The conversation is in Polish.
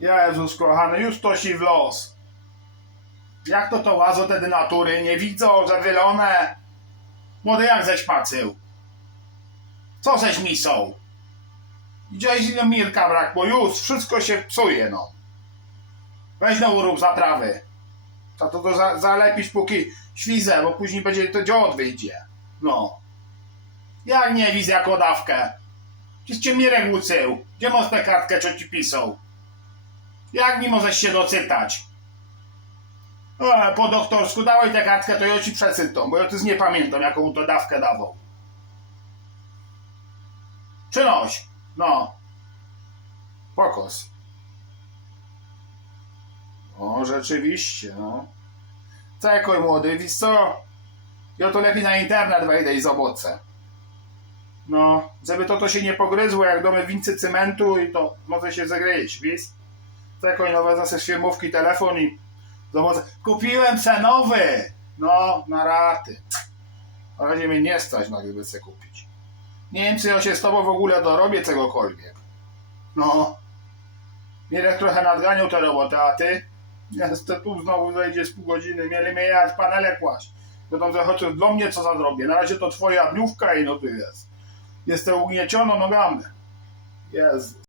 Jezus kochany, już to si w los. Jak to to łazo te natury nie widzą, że wylone? Młody jak ześ pacył? Co ześ misą? Gdzieś no Mirka brak, bo już wszystko się psuje, no. Weź no urób zaprawy. To to, to za, zalepisz póki świzę, bo później będzie to dziot wyjdzie. No. Jak nie wiz jako dawkę? Przecież cię Mirek ucył. Gdzie masz kartkę, co ci pisał? Jak nie możesz się docytać? E, po doktorsku dałeś tę kartkę, to ja ci przecytam, bo ja też nie pamiętam, jaką to dawkę dawał. Czynoś, no. Pokos. O, rzeczywiście, no. Czekaj, młody, wiesz co? Ja to lepiej na internet wejdę i zobaczę. No, żeby to to się nie pogryzło, jak domy wincy cementu i to może się zagryźć, wiesz? Czekaj, no wezmę sobie świemówki, telefon i zobaczę. Kupiłem se nowy! No, na raty. Na razie mnie nie stać na gdyby se kupić. Nie wiem, czy ja się z tobą w ogóle dorobię czegokolwiek. No. Mirek trochę nadganiał tę robotę, a ty? Niestety tu znowu zejdzie z pół godziny. Mieli mnie jechać panele kłaść. Że chociaż dla mnie co zadrobię. Na razie to twoja dniówka i no tu jest. Jestem ugnieciono nogami. Jezu.